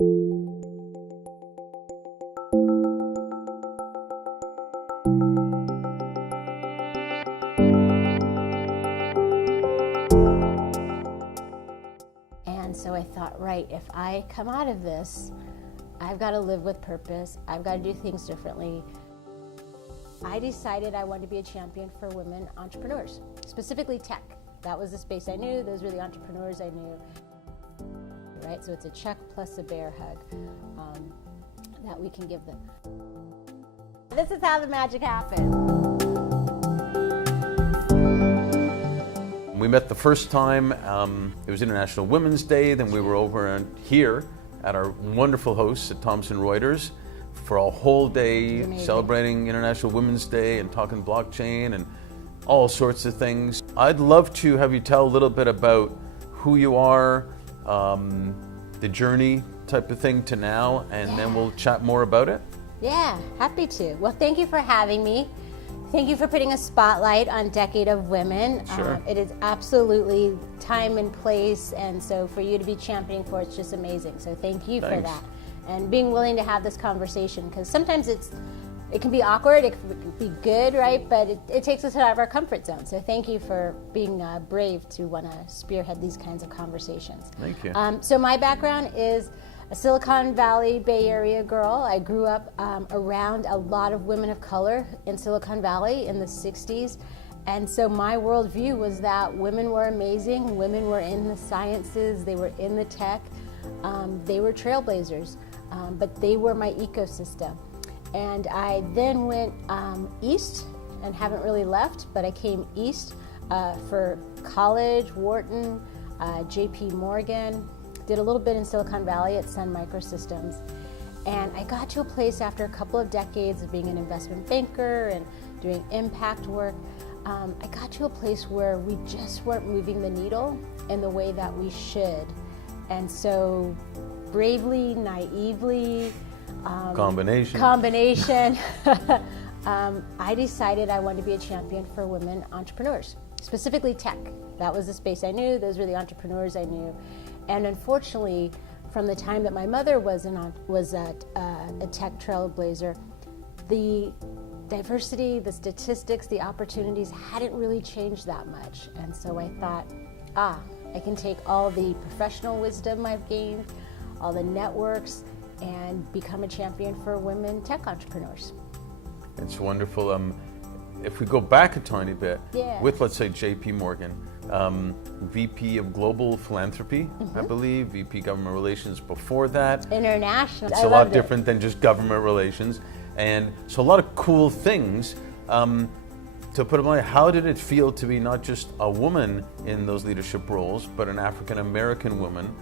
And so I thought, right, if I come out of this, I've got to live with purpose. I've got to do things differently. I decided I wanted to be a champion for women entrepreneurs, specifically tech. That was the space I knew. Those were the entrepreneurs I knew. Right, so it's a check plus a bear hug that we can give them. This is how the magic happened. We met the first time, it was International Women's Day, then we were over here at our wonderful hosts at Thomson Reuters for a whole day celebrating International Women's Day and talking blockchain and all sorts of things. I'd love to have you tell a little bit about who you are, the journey type of thing to now, and then we'll chat more about it. Yeah, happy to. Well, thank you for having me. Thank you for putting a spotlight on Decade of Women. Sure. It is absolutely time and place, and so for you to be championing for it's just amazing. So thank you for that. And being willing to have this conversation, because sometimes it can be awkward, it can be good, right? But it takes us out of our comfort zone. So thank you for being brave to want to spearhead these kinds of conversations. Thank you. So my background is a Silicon Valley Bay Area girl. I grew up around a lot of women of color in Silicon Valley in the 60s. And so my worldview was that women were amazing, women were in the sciences, they were in the tech, they were trailblazers, but they were my ecosystem. And I then went east and haven't really left, but I came east for college, Wharton, JP Morgan, did a little bit in Silicon Valley at Sun Microsystems. And I got to a place after a couple of decades of being an investment banker and doing impact work, I got to a place where we just weren't moving the needle in the way that we should. And so bravely, naively, Combination, I decided I wanted to be a champion for women entrepreneurs, specifically tech. That was the space I knew. Those were the entrepreneurs I knew. And unfortunately, from the time that my mother was a tech trailblazer, the diversity, the statistics, the opportunities hadn't really changed that much. And so I thought, I can take all the professional wisdom I've gained, all the networks, and become a champion for women tech entrepreneurs. It's wonderful. If we go back a tiny bit, with, let's say, JP Morgan, VP of Global Philanthropy, I believe, VP Government Relations before that. International. It's a lot different than just government relations. And so a lot of cool things. To put it bluntly, how did it feel to be not just a woman in those leadership roles, but an African American woman?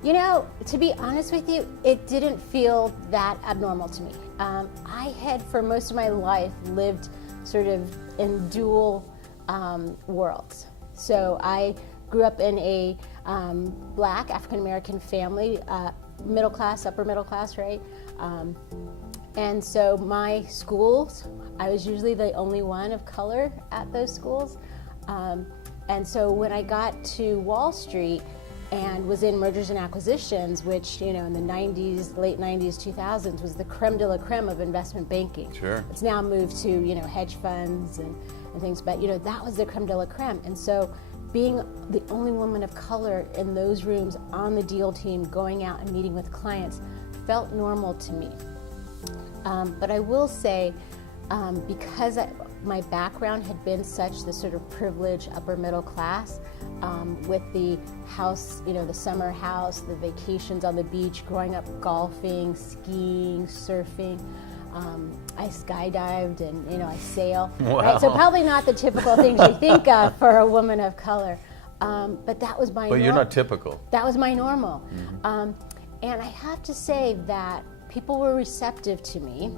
You know, to be honest with you, it didn't feel that abnormal to me. I had, for most of my life, lived sort of in dual worlds. So I grew up in a black African American family, middle class, upper middle class, right? And so my schools, I was usually the only one of color at those schools. And so when I got to Wall Street and was in mergers and acquisitions, which, you know, in the 90s, late 90s, 2000s, was the creme de la creme of investment banking. Sure. It's now moved to, you know, hedge funds and things, but, you know, that was the creme de la creme. And so being the only woman of color in those rooms on the deal team, going out and meeting with clients, felt normal to me. But I will say, because my background had been such the sort of privileged upper middle class, with the house, you know, the summer house, the vacations on the beach, growing up golfing, skiing, surfing, I skydived and, you know, I sail. Wow. Right? So probably not the typical things you think of for a woman of color, but that was my But you're not typical. That was my normal. And I have to say that people were receptive to me,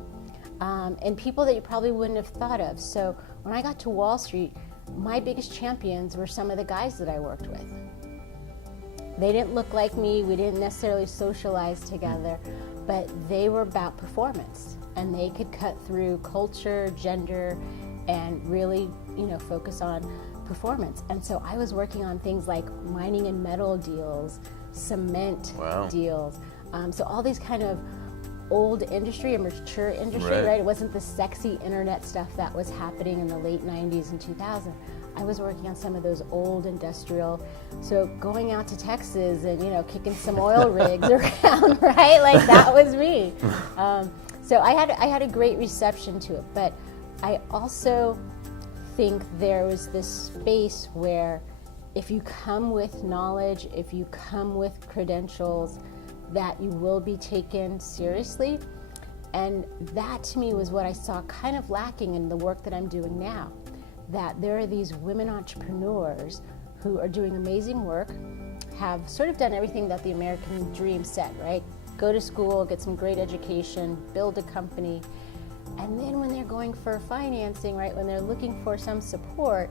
and people that you probably wouldn't have thought of. So when I got to Wall Street, my biggest champions were some of the guys that I worked with. They didn't look like me, we didn't necessarily socialize together, but they were about performance, and they could cut through culture, gender, and really, you know, focus on performance. And so I was working on things like mining and metal deals, cement deals, So all these kind of old industry or mature industry, right? It wasn't the sexy internet stuff that was happening in the late 90s and 2000. I was working on some of those old industrial, so going out to Texas and, kicking some oil rigs around, right? Like that was me. So I had a great reception to it, but I also think there was this space where if you come with knowledge, if you come with credentials, that you will be taken seriously. And that to me was what I saw kind of lacking in the work that I'm doing now. That there are these women entrepreneurs who are doing amazing work, have sort of done everything that the American dream said, right? Go to school, get some great education, build a company, and then when they're going for financing, right, when they're looking for some support,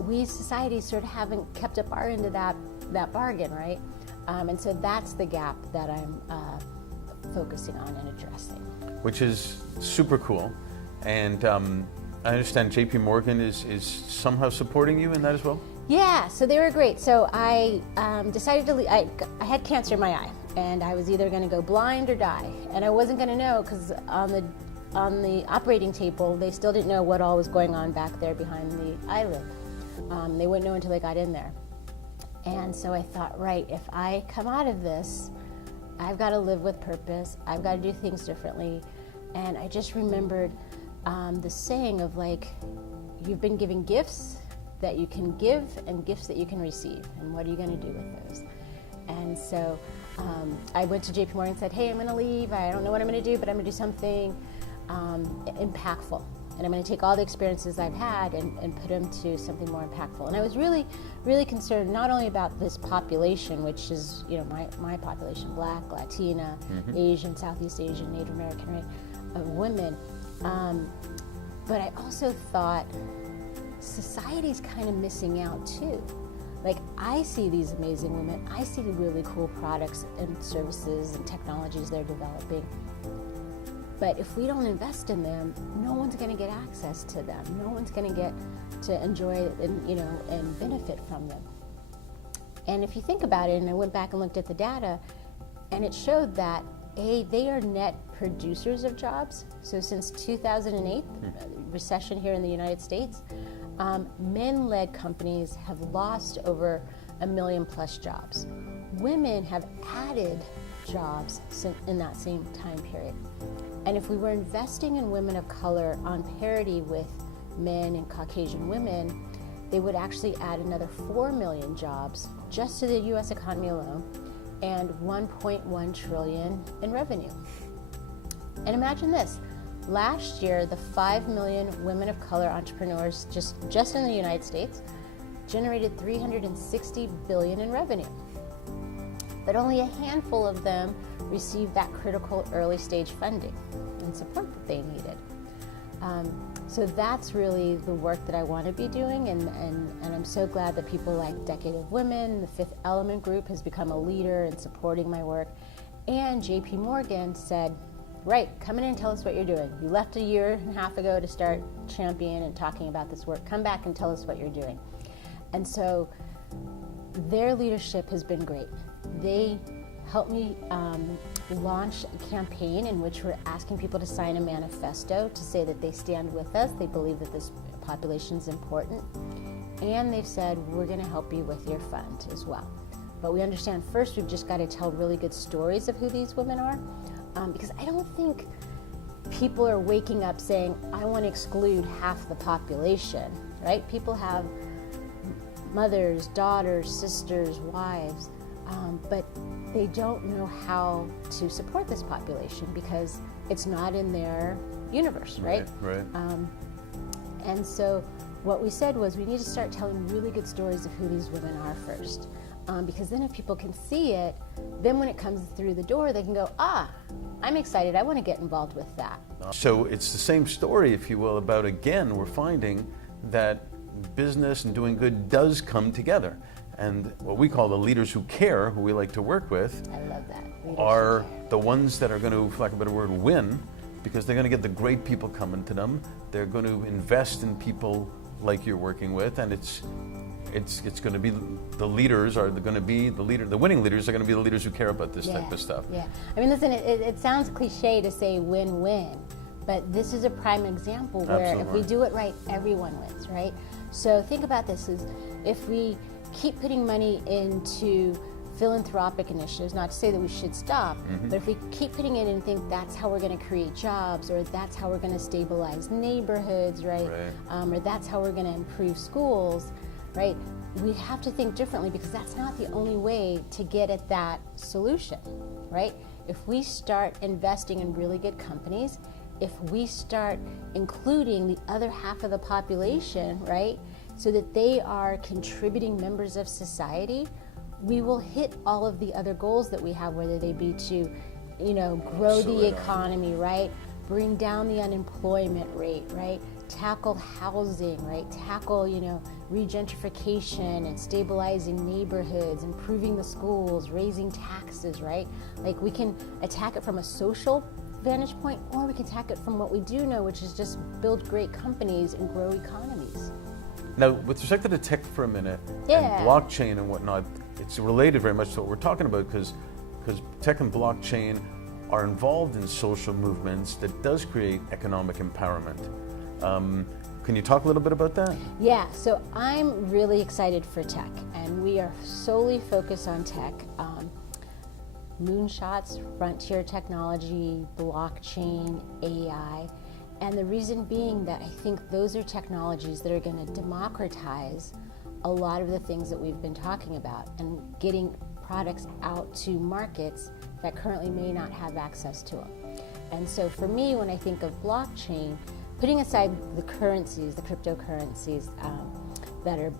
we society sort of haven't kept up our end of that bargain, right? And so that's the gap that I'm focusing on and addressing. Which is super cool. And I understand JP Morgan is somehow supporting you in that as well? Yeah, so they were great. So I decided to leave. I had cancer in my eye, and I was either going to go blind or die. And I wasn't going to know because on the operating table, they still didn't know what all was going on back there behind the eyelid. They wouldn't know until they got in there. And so I thought, right, if I come out of this, I've got to live with purpose. I've got to do things differently. And I just remembered the saying of like, you've been given gifts that you can give and gifts that you can receive. And what are you going to do with those? And so I went to JP Morgan and said, hey, I'm going to leave. I don't know what I'm going to do, but I'm going to do something impactful. And I'm going to take all the experiences I've had and put them to something more impactful. And I was really, really concerned not only about this population, which is, my population, Black, Latina, Asian, Southeast Asian, Native American, right, of women, but I also thought society's kind of missing out too. Like, I see these amazing women, I see the really cool products and services and technologies they're developing. But if we don't invest in them, no one's going to get access to them. No one's going to get to enjoy it and benefit from them. And if you think about it, and I went back and looked at the data, and it showed that they are net producers of jobs. So since 2008, recession here in the United States, men-led companies have lost over 1 million plus jobs. Women have added jobs in that same time period. And if we were investing in women of color on parity with men and Caucasian women, they would actually add another 4 million jobs just to the US economy alone and 1.1 trillion in revenue. And imagine this, last year the 5 million women of color entrepreneurs just in the United States generated $360 billion in revenue. But only a handful of them received that critical early stage funding and support that they needed. So that's really the work that I want to be doing, and I'm so glad that people like Decade of Women, the Fifth Element Group has become a leader in supporting my work, and JP Morgan said, right, come in and tell us what you're doing. You left a year and a half ago to start champion and talking about this work. Come back and tell us what you're doing. And so their leadership has been great. They helped me launch a campaign in which we're asking people to sign a manifesto to say that they stand with us, they believe that this population is important, and they've said, we're going to help you with your fund as well. But we understand first we've just got to tell really good stories of who these women are, because I don't think people are waking up saying, I want to exclude half the population, right? People have mothers, daughters, sisters, wives, but they don't know how to support this population because it's not in their universe, right? Right. And so what we said was we need to start telling really good stories of who these women are first. Because then if people can see it, then when it comes through the door, they can go, I'm excited, I want to get involved with that. So it's the same story, if you will, about, again, we're finding that business and doing good does come together. And what we call the leaders who care, who we like to work with, I love that. are the ones that are going to, for lack of a better word, win, because they're going to get the great people coming to them. They're going to invest in people like you're working with, and it's it's going to be the leaders are going to be the winning leaders are going to be the leaders who care about this type of stuff. Yeah, I mean, listen, it sounds cliche to say win-win, but this is a prime example where Absolutely. if we do it right, everyone wins, right? So think about this: is if we keep putting money into philanthropic initiatives, not to say that we should stop, but if we keep putting it in and think that's how we're going to create jobs, or that's how we're going to stabilize neighborhoods, right? Or that's how we're going to improve schools, right? We have to think differently, because that's not the only way to get at that solution, right? If we start investing in really good companies, if we start including the other half of the population, right, so that they are contributing members of society, we will hit all of the other goals that we have, whether they be to, grow the economy, right? Bring down the unemployment rate, right? Tackle housing, right? Tackle, regentrification and stabilizing neighborhoods, improving the schools, raising taxes, right? Like, we can attack it from a social vantage point, or we can attack it from what we do know, which is just build great companies and grow economies. Now, with respect to the tech for a minute, and blockchain and whatnot, it's related very much to what we're talking about, because tech and blockchain are involved in social movements that does create economic empowerment. Can you talk a little bit about that? Yeah, so I'm really excited for tech, and we are solely focused on tech. Moonshots, frontier technology, blockchain, AI. And the reason being that I think those are technologies that are going to democratize a lot of the things that we've been talking about, and getting products out to markets that currently may not have access to them. And so for me, when I think of blockchain, putting aside the currencies, the cryptocurrencies that are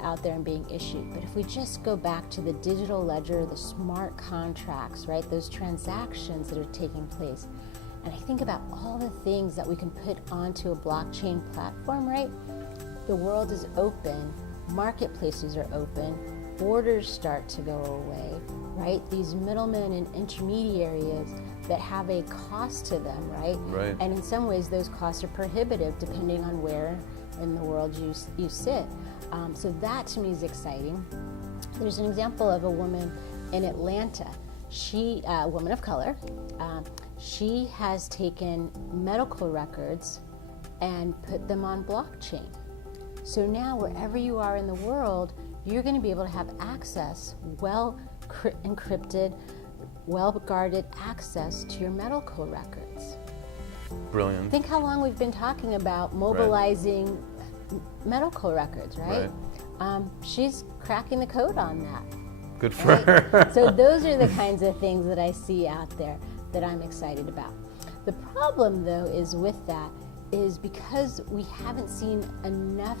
out there and being issued, but if we just go back to the digital ledger, the smart contracts, right, those transactions that are taking place, and I think about all the things that we can put onto a blockchain platform, right? The world is open, marketplaces are open, borders start to go away, right? These middlemen and intermediaries that have a cost to them, right? Right. And in some ways, those costs are prohibitive depending on where in the world you sit. So that to me is exciting. There's an example of a woman in Atlanta. She, a woman of color, she has taken medical records and put them on blockchain. So now wherever you are in the world, you're going to be able to have access, well encrypted, well-guarded access to your medical records. Brilliant. Think how long we've been talking about mobilizing medical records, right? She's cracking the code on that. Good for her. So those are the kinds of things that I see out there that I'm excited about. The problem, though, is with that is because we haven't seen enough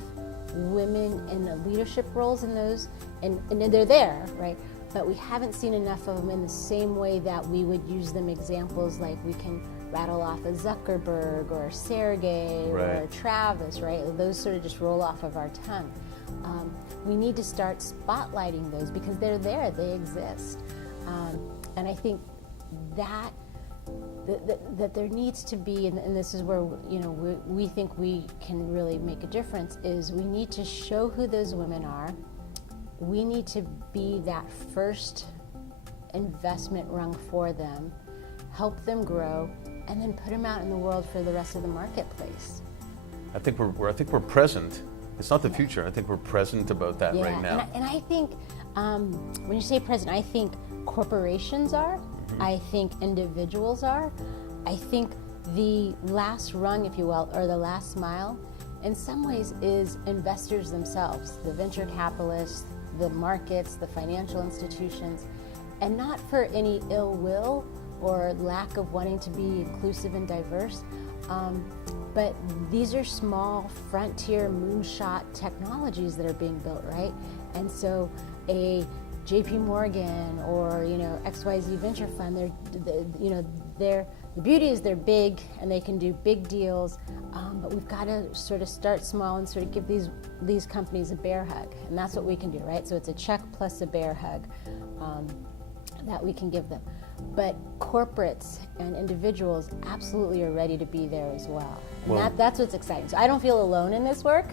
women in the leadership roles in those, and they're there, right? But we haven't seen enough of them in the same way that we would use them examples like we can rattle off a Zuckerberg or Sergey or Travis, right? Those sort of just roll off of our tongue. We need to start spotlighting those because they're there, they exist. And I think that there needs to be, and this is where we think we can really make a difference, is we need to show who those women are. We need to be that first investment rung for them, help them grow, and then put them out in the world for the rest of the marketplace. I think we're present. It's not the future. I think we're present about that right now. And I think when you say present, I think corporations are. I think individuals are. I think the last rung, if you will, or the last mile, in some ways is investors themselves, the venture capitalists, the markets, the financial institutions, and not for any ill will or lack of wanting to be inclusive and diverse, but these are small frontier moonshot technologies that are being built, right? And so a JP Morgan or XYZ venture fund, the beauty is they're big and they can do big deals, but we've got to sort of start small and sort of give these companies a bear hug, and that's what we can do, right? So it's a check plus a bear hug that we can give them. but corporates and individuals absolutely are ready to be there as well. And Well- that's what's exciting. So I don't feel alone in this work.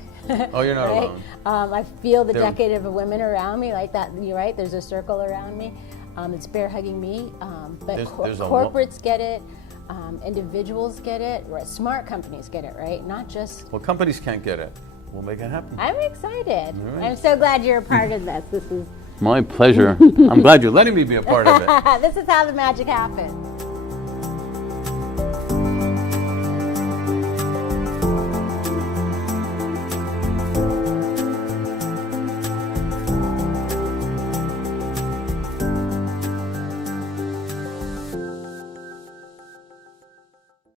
Oh, you're not right? alone. I feel the There- decade of women around me, like that. You're right. There's a circle around me. It's bear hugging me. But There's a corporates get it. Individuals get it. Right? Smart companies get it. Right? Not just. Well, companies can't get it. We'll make it happen. I'm excited. All right. I'm so glad you're a part of this. This is My pleasure. I'm glad you're letting me be a part of it. this is how the magic happens.